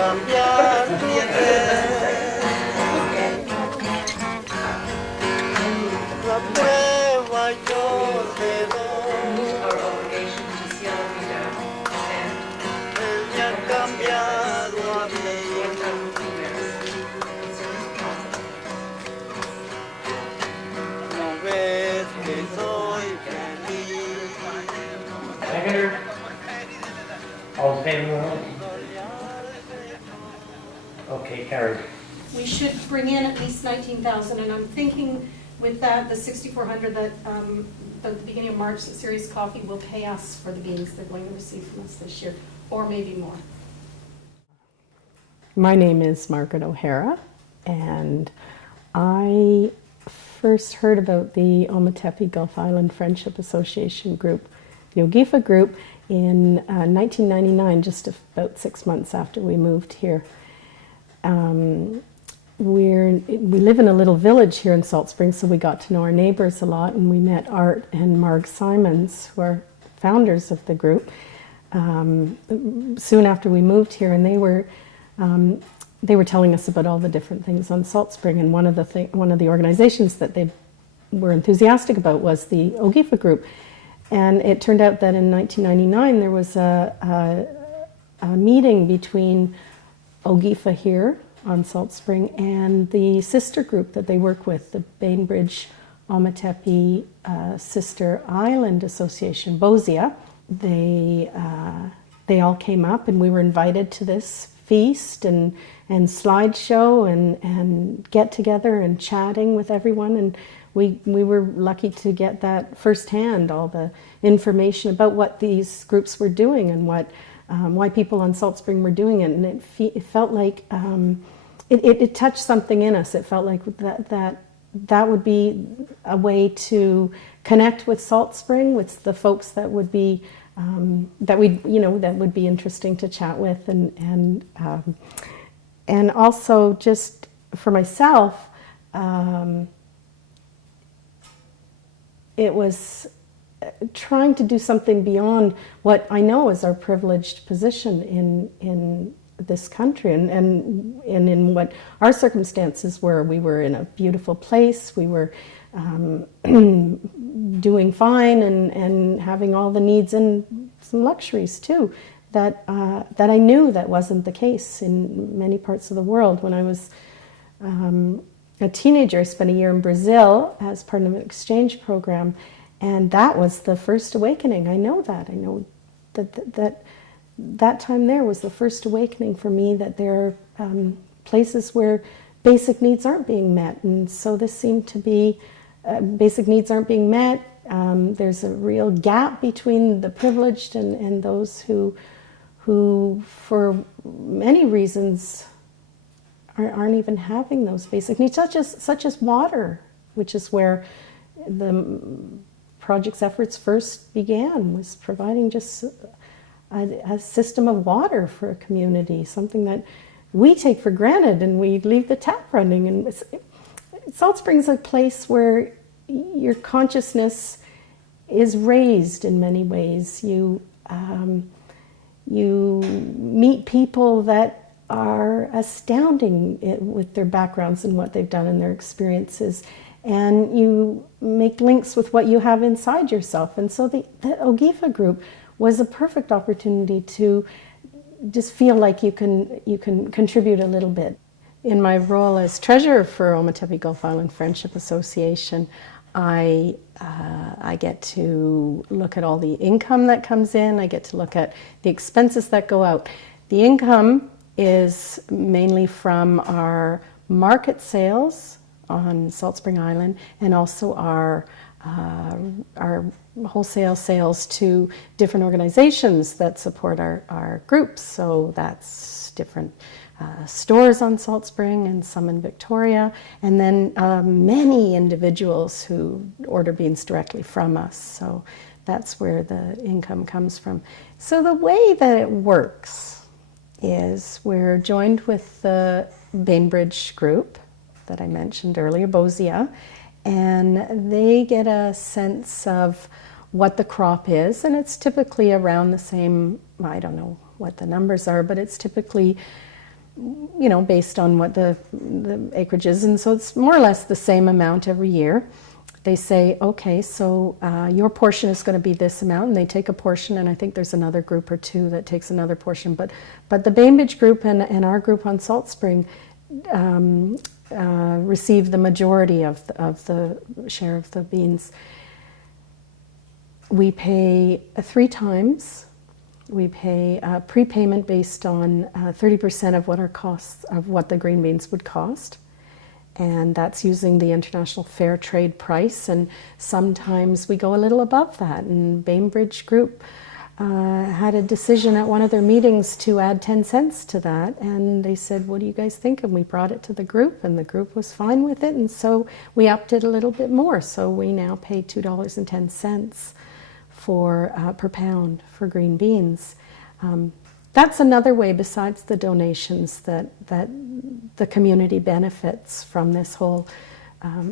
cambiar tu la prueba yo te doy. Él me ha cambiado a mí. No ves que soy feliz. Seconder. All in favor? Okay, carried. We should bring in at least 19,000, and I'm thinking with that, the 6,400 that at the beginning of March, that Serious Coffee will pay us for the beans they're going to receive from us this year, or maybe more. My name is Margaret O'Hara, and I first heard about the Ometepe-Gulf Island Friendship Association group, the OGIFA group, in 1999, just about 6 months after we moved here. We live in a little village here in Salt Springs, so we got to know our neighbors a lot, and we met Art and Marg Simons, who are founders of the group, soon after we moved here, and they were telling us about all the different things on Salt Spring, and one of the organizations that they were enthusiastic about was the OGIFA group. And it turned out that in 1999 there was a meeting between OGIFA here on Salt Spring and the sister group that they work with, the Bainbridge Ometepe Sister Island Association, BOSIA. They all came up, and we were invited to this feast and slideshow and get together and chatting with everyone, and we were lucky to get that firsthand, all the information about what these groups were doing and what why people on Salt Spring were doing it, and it felt like it touched something in us. It felt like that would be a way to connect with Salt Spring, with the folks that would be that would be interesting to chat with, and also just for myself, it was trying to do something beyond what I know is our privileged position in this country, and in what our circumstances were. We were in a beautiful place. We were doing fine and having all the needs and some luxuries too. That I knew that wasn't the case in many parts of the world. When I was a teenager, I spent a year in Brazil as part of an exchange program, and that was the first awakening. I know that time there was the first awakening for me, that there are places where basic needs aren't being met, and so this seemed to be basic needs aren't being met. There's a real gap between the privileged and those who for many reasons aren't even having those basic needs, such as water, which is where the project's efforts first began, was providing just a system of water for a community, something that we take for granted, and we leave the tap running. And Salt Springs is a place where your consciousness is raised in many ways. You meet people that are astounding with their backgrounds and what they've done and their experiences, and you make links with what you have inside yourself. And so the OGIFA group was a perfect opportunity to just feel like you can contribute a little bit. In my role as treasurer for Ometepe-Gulf Island Friendship Association, I get to look at all the income that comes in. I get to look at the expenses that go out. The income is mainly from our market sales on Salt Spring Island, and also our wholesale sales to different organizations that support our groups. So that's different stores on Salt Spring and some in Victoria, and then many individuals who order beans directly from us. So that's where the income comes from. So the way that it works is we're joined with the Bainbridge group that I mentioned earlier, BOSIA, and they get a sense of what the crop is, and it's typically around the same, I don't know what the numbers are, but it's typically based on what the acreage is. And so it's more or less the same amount every year. They say, okay, so your portion is going to be this amount, and they take a portion, and I think there's another group or two that takes another portion. But the Bainbridge group and our group on Salt Spring receive the majority of the share of the beans. We pay 3 times. We pay a prepayment based on 30% of what the green beans would cost. And that's using the international fair trade price, and sometimes we go a little above that. And Bainbridge Group had a decision at one of their meetings to add 10 cents to that, and they said, what do you guys think? And we brought it to the group, and the group was fine with it, and so we upped it a little bit more. So we now pay $2.10 per pound for green beans. That's another way, besides the donations, that the community benefits from this whole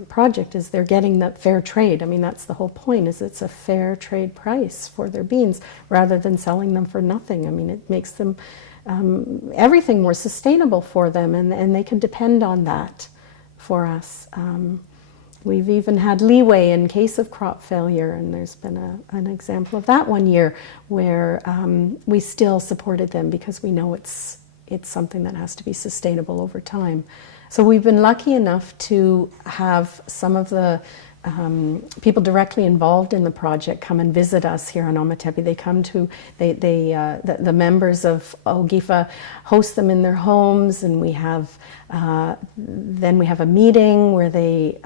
project, is they're getting that fair trade. I mean, that's the whole point, is it's a fair trade price for their beans rather than selling them for nothing. I mean, it makes them everything more sustainable for them, and they can depend on that for us. We've even had leeway in case of crop failure, and there's been an example of that one year where we still supported them because we know it's something that has to be sustainable over time. So we've been lucky enough to have some of the people directly involved in the project come and visit us here on Ometepe. They come to, the members of OGIFA host them in their homes, and we have then we have a meeting where they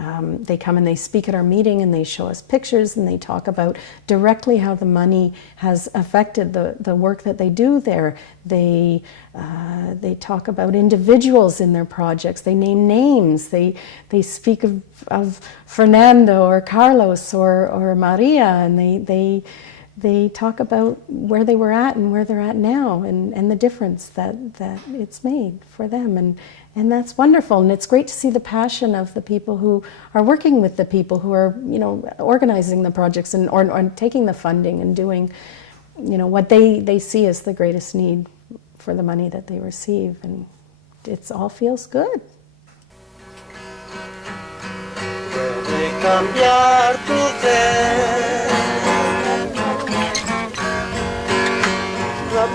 come and they speak at our meeting, and they show us pictures, and they talk about directly how the money has affected the work that they do there. They talk about individuals in their projects. They name names. They speak of Fernando or Carlos or Maria, and they talk about where they were at and where they're at now, and the difference that it's made for them, and that's wonderful. And it's great to see the passion of the people who are working with the people who are organizing the projects and or taking the funding and doing what they see as the greatest need for the money that they receive, and it all feels good. Puede cambiar tu ser. La